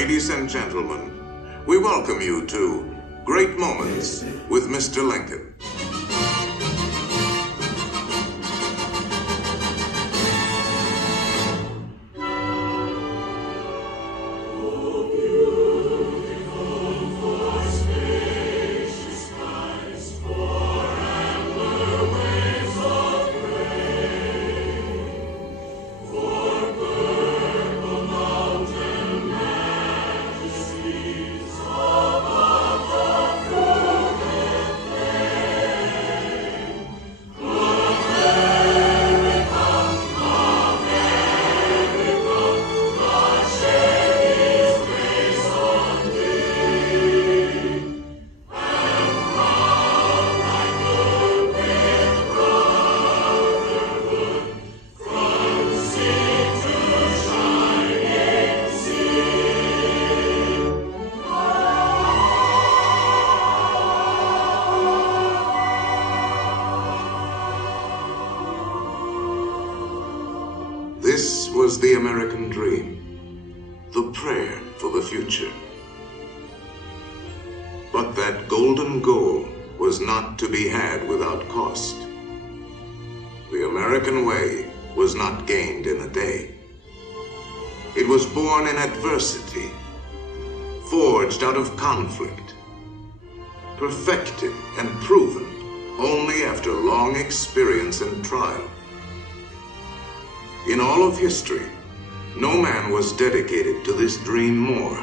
Ladies and gentlemen, we welcome you to Great Moments with Mr. Lincoln. This was the American dream, the prayer for the future. But that golden goal was not to be had without cost. The American way was not gained in a day. It was born in adversity, forged out of conflict, perfected and proven only after long experience and trial. In all of history, no man was dedicated to this dream more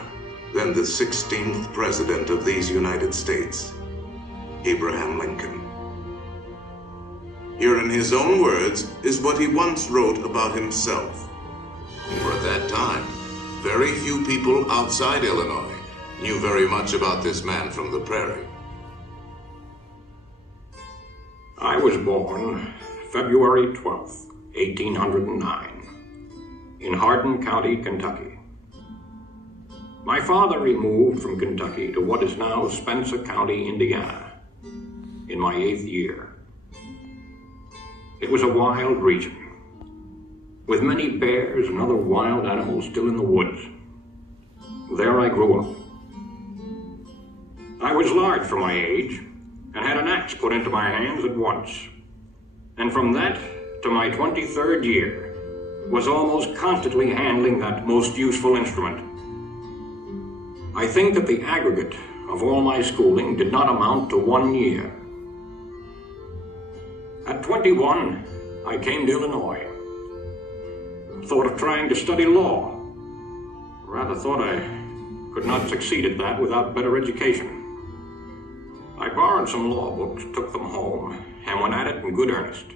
than the 16th President of these United States, Abraham Lincoln. Here in his own words is what he once wrote about himself. For at that time, very few people outside Illinois knew very much about this man from the prairie. I was born February 12th. 1809, in Hardin County, Kentucky. My father removed from Kentucky to what is now Spencer County, Indiana, in my 8th year. It was a wild region, with many bears and other wild animals still in the woods. There I grew up. I was large for my age, and had an axe put into my hands at once. And from that to my 23rd year, was almost constantly handling that most useful instrument. I think that the aggregate of all my schooling did not amount to 1 year. At 21, I came to Illinois. Thought of trying to study law. Rather thought I could not succeed at that without better education. I borrowed some law books, took them home, and went at it in good earnest.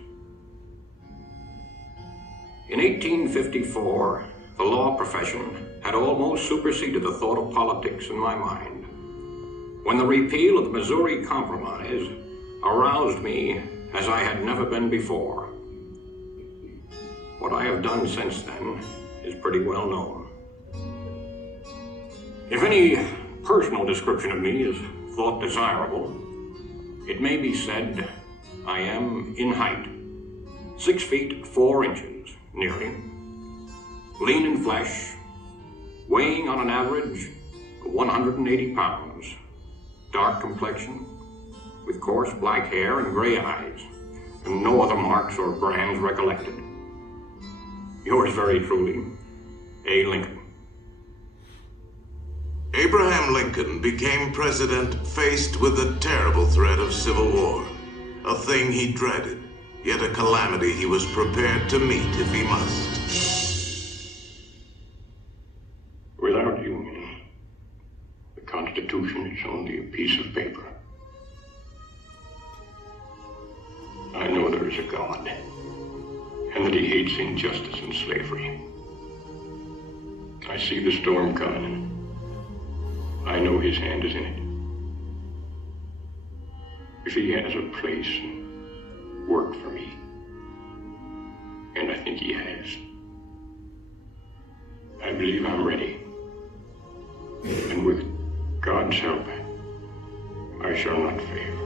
In 1854, the law profession had almost superseded the thought of politics in my mind, when the repeal of the Missouri Compromise aroused me as I had never been before. What I have done since then is pretty well known. If any personal description of me is thought desirable, it may be said I am in height, 6 feet 4 inches. Nearly. Lean in flesh, weighing on an average 180 pounds, dark complexion, with coarse black hair and gray eyes, and no other marks or brands recollected. Yours very truly, A. Lincoln. Abraham Lincoln became president faced with the terrible threat of civil war, a thing he dreaded. Yet a calamity he was prepared to meet if he must. Without union, the Constitution is only a piece of paper. I know there is a God, and that he hates injustice and slavery. I see the storm coming. I know his hand is in it. If he has a place and work for me, and I think he has, I believe I'm ready. And with God's help, I shall not fail.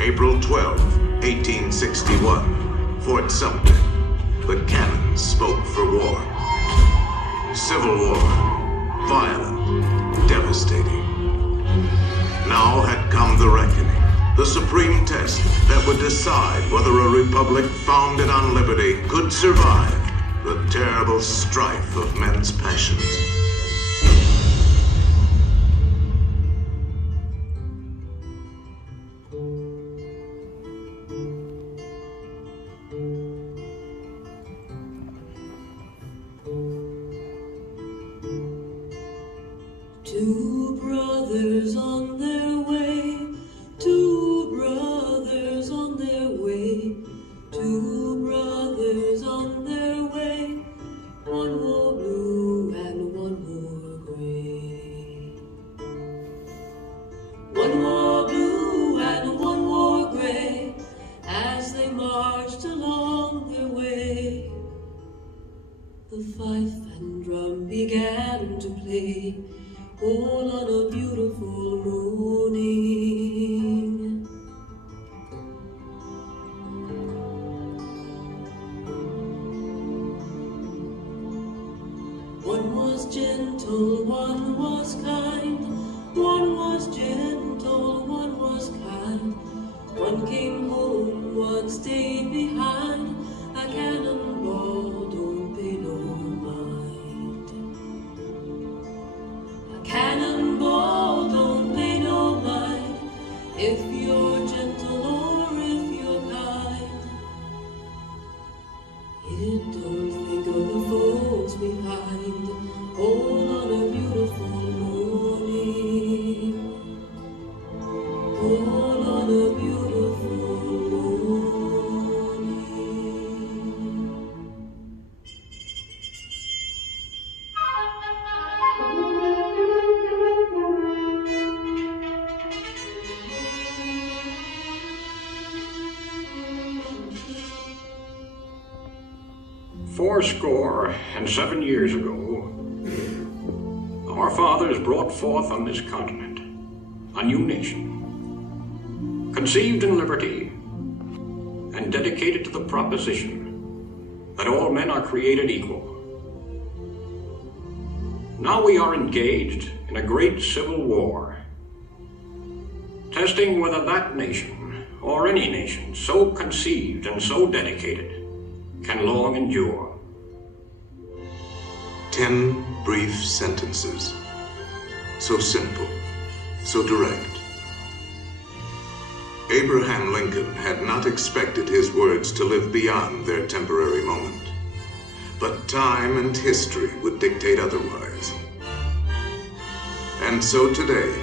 April 12, 1861, Fort Sumter. The cannon spoke for war. Civil war, violent, devastating. Now had come the reckoning, the supreme test that would decide whether a republic founded on liberty could survive the terrible strife of men's passions. Two brothers on their way, two brothers on their way, two brothers on their way, one wore blue and one wore gray. One wore blue and one wore gray, as they marched along their way. The fife and drum began to play, all on a beautiful morning. One was gentle, one was kind. One was gentle, one was kind. One came home, one stayed behind. A cannonball, don't pay no mind. Cannonball, don't pay no mind, if you're gentle or if you're kind. It don't think of the folks behind, all on a beautiful morning, all on a beautiful morning. 87 years ago, our fathers brought forth on this continent a new nation, conceived in liberty and dedicated to the proposition that all men are created equal. Now we are engaged in a great civil war, testing whether that nation, or any nation so conceived and so dedicated, can long endure. 10 brief sentences, so simple, so direct. Abraham Lincoln had not expected his words to live beyond their temporary moment, but time and history would dictate otherwise. And so today,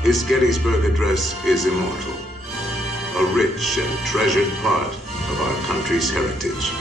his Gettysburg Address is immortal, a rich and treasured part of our country's heritage.